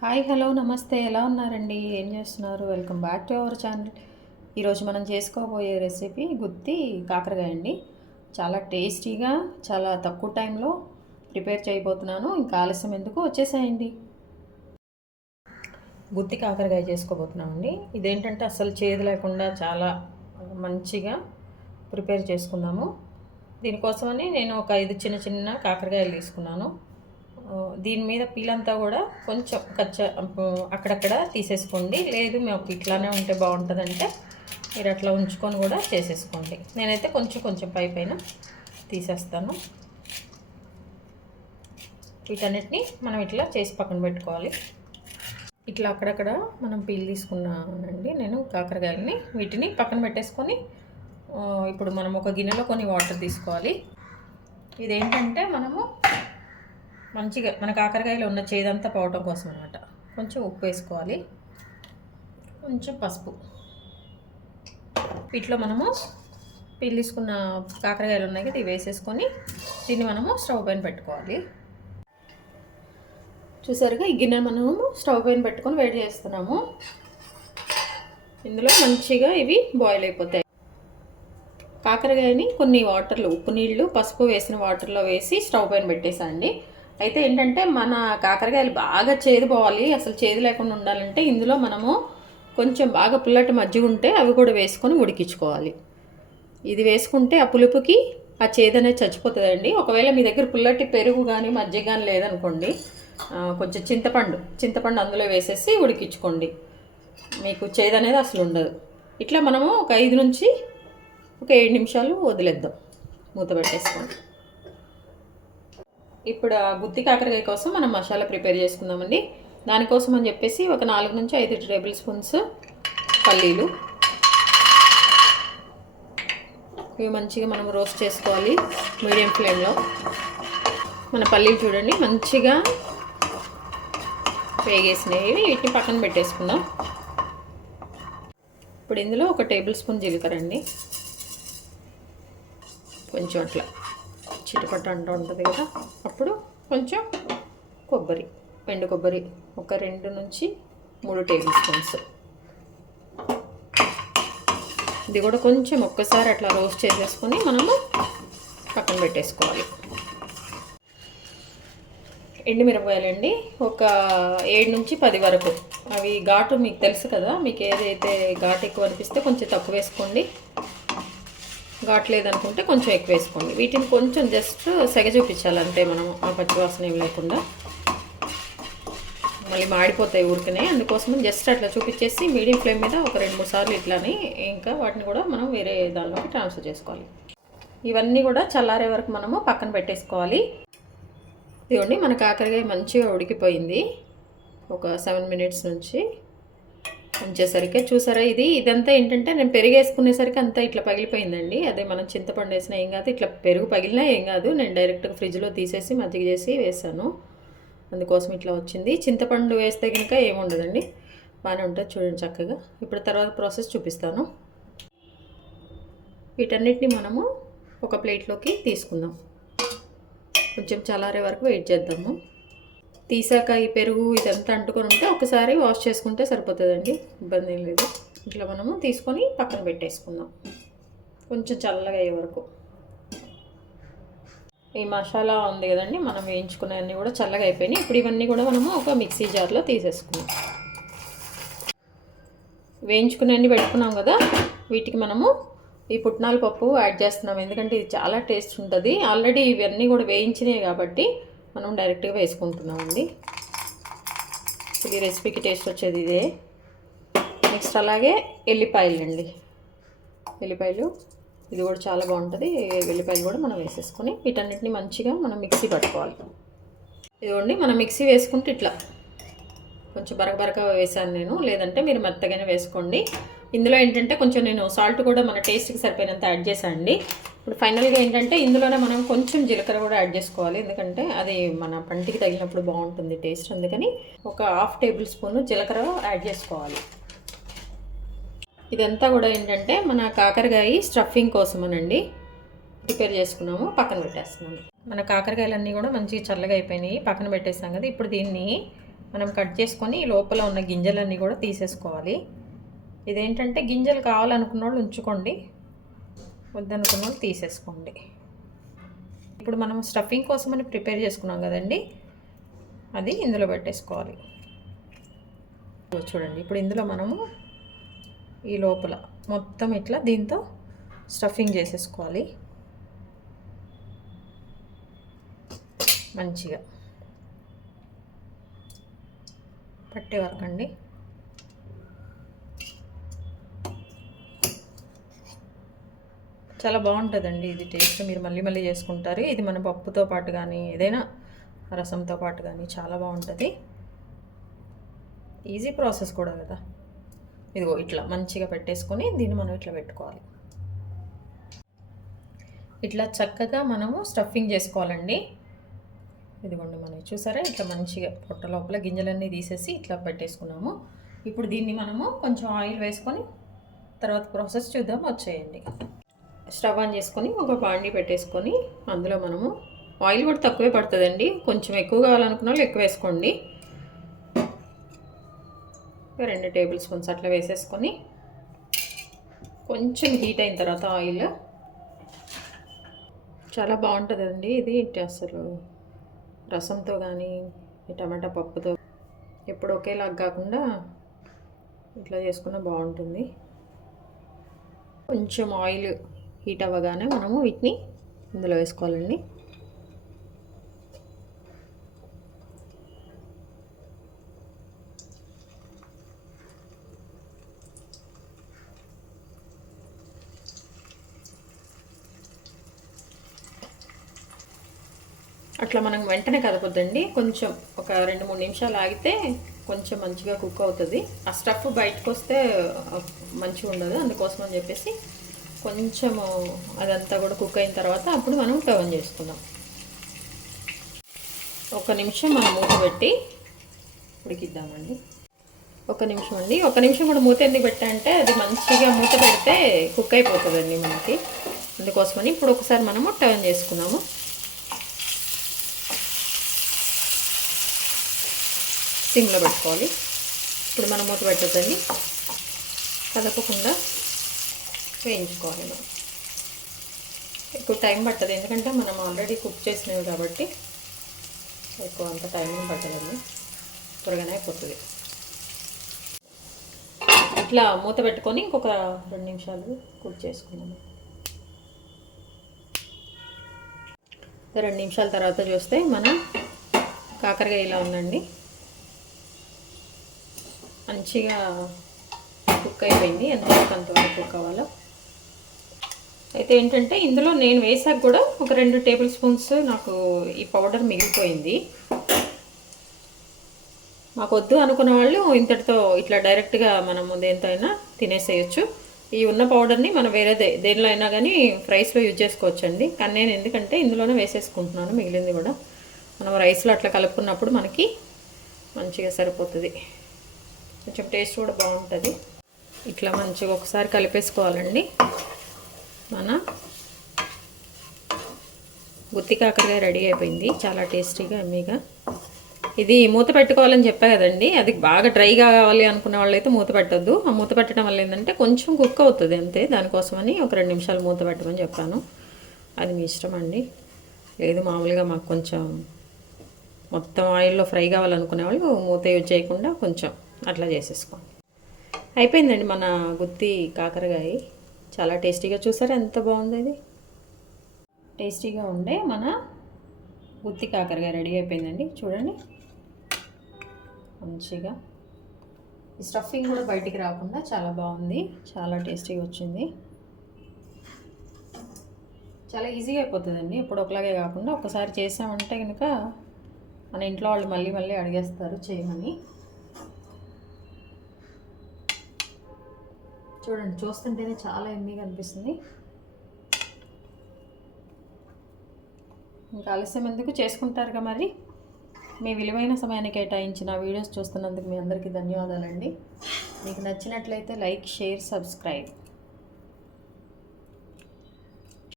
Hi hello నమస్తే. ఎలా ఉన్నారండి? ఏం చేస్తున్నారు? Welcome back to our channel. ఈరోజు మనం చేసుకోబోయే రెసిపీ గుత్తి కాకరకాయ అండి. చాలా టేస్టీగా చాలా తక్కువ టైంలో ప్రిపేర్ చేయబోతున్నాను. ఇంకా ఆలస్యం ఎందుకు? వచ్చేసాయండి. గుత్తి కాకరకాయ చేసుకోబోతున్నామండి. ఇదేంటంటే అసలు చేదు లేకుండా చాలా మంచిగా ప్రిపేర్ చేసుకున్నాము. దీనికోసమని నేను ఒక ఐదు చిన్న చిన్న కాకరకాయలు తీసుకున్నాను. దీని మీద పీలంతా కూడా కొంచెం కచ్చ అక్కడక్కడ తీసేసుకోండి. లేదు మాకు ఇట్లానే ఉంటే బాగుంటుందంటే మీరు అట్లా ఉంచుకొని కూడా చేసేసుకోండి. నేనైతే కొంచెం కొంచెం పై పైన తీసేస్తాను. వీటన్నిటిని మనం ఇట్లా చేసి పక్కన పెట్టుకోవాలి. ఇట్లా అక్కడక్కడ మనం పీల్ తీసుకున్నానండి నేను కాకరకాయలని. వీటిని పక్కన పెట్టేసుకొని ఇప్పుడు మనం ఒక గిన్నెలో కొన్ని వాటర్ తీసుకోవాలి. ఇదేంటంటే మనము మంచిగా మన కాకరకాయలో ఉన్న చేదంతా పోవటం కోసం అనమాట కొంచెం ఉప్పు వేసుకోవాలి. కొంచెం పసుపు. వీటిలో మనము పిల్లిసుకున్న కాకరకాయలు ఉన్నాయి కదా ఇవి వేసేసుకొని దీన్ని మనము స్టవ్ పైన పెట్టుకోవాలి. చూసారుగా ఈ గిన్నె మనము స్టవ్ పైన పెట్టుకొని వేడి చేస్తున్నాము. ఇందులో మంచిగా ఇవి బాయిల్ అయిపోతాయి. కాకరకాయని కొన్ని వాటర్లో ఉప్పు నీళ్ళు పసుపు వేసిన వాటర్లో వేసి స్టవ్ పైన పెట్టేసండి. అయితే ఏంటంటే మన కాకరకాయలు బాగా చేదు పోవాలి అసలు చేదు లేకుండా ఉండాలంటే ఇందులో మనము కొంచెం బాగా పుల్లటి మజ్జిగ ఉంటే అవి కూడా వేసుకొని ఉడికించుకోవాలి. ఇది వేసుకుంటే ఆ పులుపుకి ఆ చేదు అనేది చచ్చిపోతుందండి. ఒకవేళ మీ దగ్గర పుల్లటి పెరుగు కానీ మజ్జిగ కానీ లేదనుకోండి కొంచెం చింతపండు చింతపండు అందులో వేసేసి ఉడికించుకోండి. మీకు చేదు అనేది అసలు ఉండదు. ఇట్లా మనము ఒక ఐదు నుంచి ఒక ఏడు నిమిషాలు వదిలేద్దాం. మూత పెట్టేసుకోండి. ఇప్పుడు ఆ గుత్తి కాకరకాయ కోసం మనం మసాలా ప్రిపేర్ చేసుకుందామండి. దానికోసం అని చెప్పేసి ఒక నాలుగు నుంచి ఐదు టేబుల్ స్పూన్స్ పల్లీలు. ఇవి మంచిగా మనం రోస్ట్ చేసుకోవాలి మీడియం ఫ్లేమ్లో. మన పల్లీలు చూడండి మంచిగా వేగేసినవి. వీటిని పక్కన పెట్టేసుకుందాం. ఇప్పుడు ఇందులో ఒక టేబుల్ స్పూన్ జీలకర్ర అండి. కొంచెం అట్లా. చిటపట అంటూ ఉంటుంది కదా అప్పుడు కొంచెం కొబ్బరి ఎండు కొబ్బరి ఒక రెండు నుంచి మూడు టేబుల్ స్పూన్స్. ఇది కూడా కొంచెం ఒక్కసారి అట్లా రోస్ట్ చేసేసుకొని మనము పక్కన పెట్టేసుకోవాలి. ఎండుమిరపకాయలండి ఒక ఏడు నుంచి పది వరకు. అవి ఘాటు మీకు తెలుసు కదా మీకు ఏదైతే ఘాటు ఎక్కువ అనిపిస్తే కొంచెం తక్కువ వేసుకోండి. గాట్లేదు అనుకుంటే కొంచెం ఎక్కువ వేసుకోండి. వీటిని కొంచెం జస్ట్ సెగ చూపించాలంటే మనం ఆ పచ్చివాసన ఏం లేకుండా. మళ్ళీ మాడిపోతాయి ఊరికనే. అందుకోసం జస్ట్ అట్లా చూపించేసి మీడియం ఫ్లేమ్ మీద ఒక రెండు మూడు సార్లు ఇట్లానే ఇంకా వాటిని కూడా మనం వేరే దానిలోకి ట్రాన్స్ఫర్ చేసుకోవాలి. ఇవన్నీ కూడా చల్లారే వరకు మనము పక్కన పెట్టేసుకోవాలి. ఇదిగోండి మన కాకరకాయ మంచిగా ఉడికిపోయింది. ఒక సెవెన్ మినిట్స్ నుంచి. ఉంచేసరికి చూసారా? ఇది ఇదంతా ఏంటంటే నేను పెరుగు వేసుకునేసరికి అంతా ఇట్లా పగిలిపోయిందండి. అదే మనం చింతపండు వేసినా ఏం కాదు ఇట్లా పెరుగు పగిలినా ఏం కాదు. నేను డైరెక్ట్గా ఫ్రిడ్జ్లో తీసేసి మజ్జిగ చేసి వేసాను. అందుకోసం ఇట్లా వచ్చింది. చింతపండు వేస్తే కనుక ఏముండదండి. బాగానే ఉంటుంది చూడండి చక్కగా. ఇప్పుడు తర్వాత ప్రాసెస్ చూపిస్తాను. వీటన్నిటిని మనము ఒక ప్లేట్లోకి తీసుకుందాం. కొంచెం చల్లారే వరకు వెయిట్ చేద్దాము. తీసాక ఈ పెరుగు ఇదంతా అంటుకొని ఉంటే ఒకసారి వాష్ చేసుకుంటే సరిపోతుందండి. ఇబ్బంది ఏం లేదు. ఇట్లా మనము తీసుకొని పక్కన పెట్టేసుకుందాం. కొంచెం చల్లగా అయ్యే వరకు. ఈ మసాలా ఉంది కదండి మనం వేయించుకునేవన్నీ కూడా చల్లగా అయిపోయినాయి. ఇప్పుడు ఇవన్నీ కూడా మనము ఒక మిక్సీ జార్లో తీసేసుకుందాం. వేయించుకునేవన్నీ పెట్టుకున్నాం కదా వీటికి మనము ఈ పుట్నాల పప్పు యాడ్ చేస్తున్నాం. ఎందుకంటే ఇది చాలా టేస్ట్ ఉంటుంది. ఆల్రెడీ ఇవన్నీ కూడా వేయించినాయి కాబట్టి మనం డైరెక్ట్గా వేసుకుంటున్నామండి. ఇది రెసిపీకి టేస్ట్ వచ్చేది ఇదే. నెక్స్ట్ అలాగే ఎల్లిపాయలు అండి ఎల్లిపాయలు ఇది కూడా చాలా బాగుంటుంది. వెల్లిపాయలు కూడా మనం వేసేసుకొని వీటన్నిటిని మంచిగా మనం మిక్సీ పట్టుకోవాలి. ఇదిగోండి మనం మిక్సీ వేసుకుంటే ఇట్లా. కొంచెం బరకబరక వేసాను నేను. లేదంటే మీరు మెత్తగానే వేసుకోండి. ఇందులో ఏంటంటే కొంచెం నేను సాల్ట్ కూడా మన టేస్ట్కి సరిపోయినంత యాడ్ చేశాను అండి ఇప్పుడు ఫైనల్గా ఏంటంటే ఇందులోనే మనం కొంచెం జీలకర్ర కూడా యాడ్ చేసుకోవాలి. ఎందుకంటే అది మన పంటికి తగిలినప్పుడు బాగుంటుంది టేస్ట్. అందుకని ఒక హాఫ్ టేబుల్ స్పూన్ జీలకర్ర యాడ్ చేసుకోవాలి. ఇదంతా కూడా ఏంటంటే మన కాకరకాయ స్టఫింగ్ కోసమనండి. ప్రిపేర్ చేసుకున్నాము పక్కన పెట్టేస్తున్నాము. మన కాకరకాయలన్నీ కూడా మంచిగా చల్లగా అయిపోయినాయి పక్కన పెట్టేస్తాం కదా. ఇప్పుడు దీన్ని మనం కట్ చేసుకొని లోపల ఉన్న గింజలన్నీ కూడా తీసేసుకోవాలి. ఇదేంటంటే గింజలు కావాలనుకున్న వాళ్ళు ఉంచుకోండి. వద్దనుకున్న వాళ్ళు తీసేసుకోండి. ఇప్పుడు మనం స్టఫింగ్ కోసమని ప్రిపేర్ చేసుకున్నాం కదండి. అది ఇందులో పెట్టేసుకోవాలి. చూడండి ఇప్పుడు ఇందులో మనము ఈ లోపల మొత్తం ఇట్లా దీంతో స్టఫింగ్ చేసేసుకోవాలి. మంచిగా. పట్టే వరకు చాలా బాగుంటుందండి. ఇది టేస్ట్ మీరు మళ్ళీ మళ్ళీ చేసుకుంటారు. ఇది మన పప్పుతో పాటు కానీ ఏదైనా రసంతో పాటు కానీ చాలా బాగుంటుంది. ఈజీ ప్రాసెస్ కూడా కదా. ఇదిగో ఇట్లా మంచిగా పెట్టేసుకొని దీన్ని మనం ఇట్లా పెట్టుకోవాలి. ఇట్లా చక్కగా మనము స్టఫింగ్ చేసుకోవాలండి. ఇదిగోండి మనం చూసారా? ఇట్లా మంచిగా పొట్ట లోపల గింజలన్నీ తీసేసి ఇట్లా పెట్టేసుకున్నాము. ఇప్పుడు దీన్ని మనము కొంచెం ఆయిల్ వేసుకొని తర్వాత ప్రాసెస్ చూద్దాం. వచ్చేయండి. స్టవ్ ఆన్ చేసుకొని ఒక బాండి పెట్టేసుకొని అందులో మనము ఆయిల్ కూడా తక్కువే పడుతుందండి. కొంచెం ఎక్కువ కావాలనుకున్న వాళ్ళు ఎక్కువ వేసుకోండి. రెండు టేబుల్ స్పూన్స్ అట్లా వేసేసుకొని కొంచెం హీట్ అయిన తర్వాత ఆయిల్. చాలా బాగుంటుందండి ఇది. అసలు రసంతో కానీ ఈ టమాటా పప్పుతో ఎప్పుడు ఒకేలాగా కాకుండా ఇట్లా చేసుకున్న బాగుంటుంది. కొంచెం ఆయిల్ హీట్ అవ్వగానే మనము వీటిని ఇందులో వేసుకోవాలండి. అట్లా మనం వెంటనే కదపొద్దండి. కొంచెం ఒక రెండు మూడు నిమిషాలు ఆగితే కొంచెం మంచిగా కుక్ అవుతుంది. ఆ స్టఫ్ బయటకు వస్తే మంచిగా ఉండదు అందుకోసం అని చెప్పేసి కొంచెము అదంతా కూడా కుక్ అయిన తర్వాత అప్పుడు మనం టర్న్ చేసుకుందాం. ఒక నిమిషం మనం మూత పెట్టి ఉడికిద్దామండి. ఒక నిమిషం అండి. ఒక నిమిషం కూడా మూత ఎందుకు పెట్టాలంటే అది మంచిగా మూత పెడితే కుక్ అయిపోతుందండి మనకి. అందుకోసమని ఇప్పుడు ఒకసారి మనము టర్న్ చేసుకున్నాము. సిమ్లో పెట్టుకోవాలి. ఇప్పుడు మనం మూత పెట్టద్దండి. కదపకుండా వేయించుకోవాలి మనం ఎక్కువ టైం పట్టదు. ఎందుకంటే మనం ఆల్రెడీ కుక్ చేసినవి కాబట్టి ఎక్కువ అంత టైం పట్టదండి. త్వరగానే అయిపోతుంది. ఇట్లా మూత పెట్టుకొని ఇంకొక రెండు నిమిషాలు కుక్ చేసుకున్నాము రెండు నిమిషాల తర్వాత చూస్తే మన కాకరకాయ ఇలా ఉందండి. మంచిగా కుక్ అయిపోయింది. ఎంతవరకు అంతవరకు కుక్ అవ్వాలో. అయితే ఏంటంటే ఇందులో నేను వేసాక కూడా ఒక రెండు టేబుల్ స్పూన్స్ నాకు ఈ పౌడర్ మిగిలిపోయింది. మాకు వద్దు అనుకున్న వాళ్ళు ఇంతటితో ఇట్లా డైరెక్ట్గా మనం దేంతో తినేసేయచ్చు. ఈ ఉన్న పౌడర్ని మనం వేరేదే దేనిలో అయినా కానీ ఫ్రైస్లో యూజ్ చేసుకోవచ్చండి. కానీ నేను ఎందుకంటే ఇందులోనే వేసేసుకుంటున్నాను మిగిలింది కూడా. మనం రైస్లో అట్లా కలుపుకున్నప్పుడు మనకి మంచిగా సరిపోతుంది. కొంచెం టేస్ట్ కూడా బాగుంటుంది. ఇట్లా మంచిగా ఒకసారి కలిపేసుకోవాలండి. మన గుత్తి కాకరకాయ రెడీ అయిపోయింది. చాలా టేస్టీగా ఎమ్మీగా ఇది మూత పెట్టుకోవాలని చెప్పా కదండి. అది బాగా డ్రైగా కావాలి అనుకున్న వాళ్ళైతే మూత పెట్టద్దు. ఆ మూత పెట్టడం వల్ల ఏంటంటే కొంచెం కుక్ అవుతుంది అంతే. దానికోసమని ఒక రెండు నిమిషాలు మూత పెట్టమని చెప్పాను. అది మీ ఇష్టం అండి. లేదు మామూలుగా మాకు కొంచెం మొత్తం ఆయిల్లో ఫ్రై కావాలనుకునే వాళ్ళు మూత యూజ్ చేయకుండా కొంచెం అట్లా చేసేసుకోండి. అయిపోయిందండి మన గుత్తి కాకరకాయ. చాలా టేస్టీగా చూసారా? ఎంత బాగుంది ఇది? టేస్టీగా ఉండే మన గుత్తి కాకరగా రెడీ అయిపోయిందండి. చూడండి. మంచిగా. ఈ స్టఫింగ్ కూడా బయటికి రాకుండా చాలా బాగుంది. చాలా టేస్టీగా వచ్చింది. చాలా ఈజీగా అయిపోతుందండి. ఇప్పుడు ఒకలాగే కాకుండా ఒకసారి చేసామంటే కనుక మన ఇంట్లో వాళ్ళు మళ్ళీ మళ్ళీ అడిగేస్తారు చేయమని. చూడండి చూస్తుంటేనే చాలా ఎమ్మీగా అనిపిస్తుంది. ఇంకా ఆలస్యం ఎందుకు చేసుకుంటారుగా మరి? మీ విలువైన సమయాన్ని కేటాయించిన వీడియోస్ చూస్తున్నందుకు మీ అందరికీ ధన్యవాదాలండి. మీకు నచ్చినట్లయితే లైక్ షేర్ సబ్స్క్రైబ్.